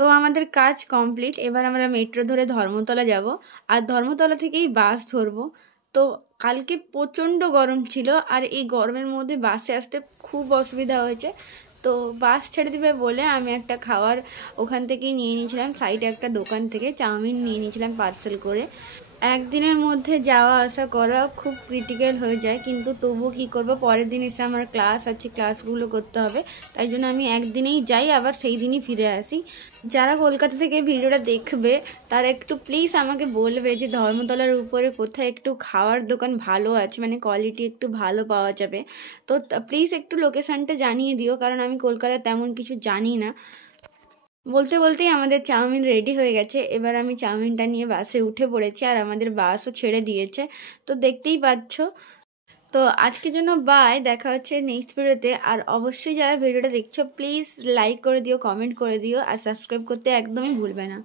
তো আমাদের কাজ কমপ্লিট। এবার আমরা মেট্রো ধরে ধর্মতলা যাব, আর ধর্মতলা থেকেই বাস ধরবো। তো কালকে প্রচণ্ড গরম ছিল, আর এই গরমের মধ্যে বাসে আসতে খুব অসুবিধা হয়েছে। তো বাস ছেড়ে দিবে বলে আমি একটা খাবার ওখান থেকেই নিয়ে নিয়েছিলাম, সাইডে একটা দোকান থেকে চাউমিন নিয়ে নিয়েছিলাম পার্সেল করে। একদিনের মধ্যে যাওয়া আসা করা খুব ক্রিটিক্যাল হয়ে যায়, কিন্তু তবুও কী করবো, পরের দিন এসে আমার ক্লাস আছে, ক্লাসগুলো করতে হবে। তাই জন্য আমি একদিনেই যাই, আবার সেই দিনই ফিরে আসি। যারা কলকাতা থেকে ভিডিওটা দেখবে তারা একটু প্লিজ আমাকে বলবে যে ধর্মতলার উপরে কোথায় একটু খাওয়ার দোকান ভালো আছে, মানে কোয়ালিটি একটু ভালো পাওয়া যাবে। তো প্লিজ একটু লোকেশানটা জানিয়ে দিও, কারণ আমি কলকাতায় তেমন কিছু জানি না। বলতে বলতেই আমাদের চাউমিন রেডি হয়ে গেছে। এবার আমি চাউমিনটা নিয়ে বাসে উঠে পড়েছি, আর আমাদের বাসও ছেড়ে দিয়েছে। তো দেখতেই পাচ্ছ। তো আজকের জন্য বাই, দেখা হচ্ছে নেক্সট ভিডিওতে। আর অবশ্যই যারা ভিডিওটা দেখছো প্লিজ লাইক করে দিও, কমেন্ট করে দিও, আর সাবস্ক্রাইব করতে একদমই ভুলবে না।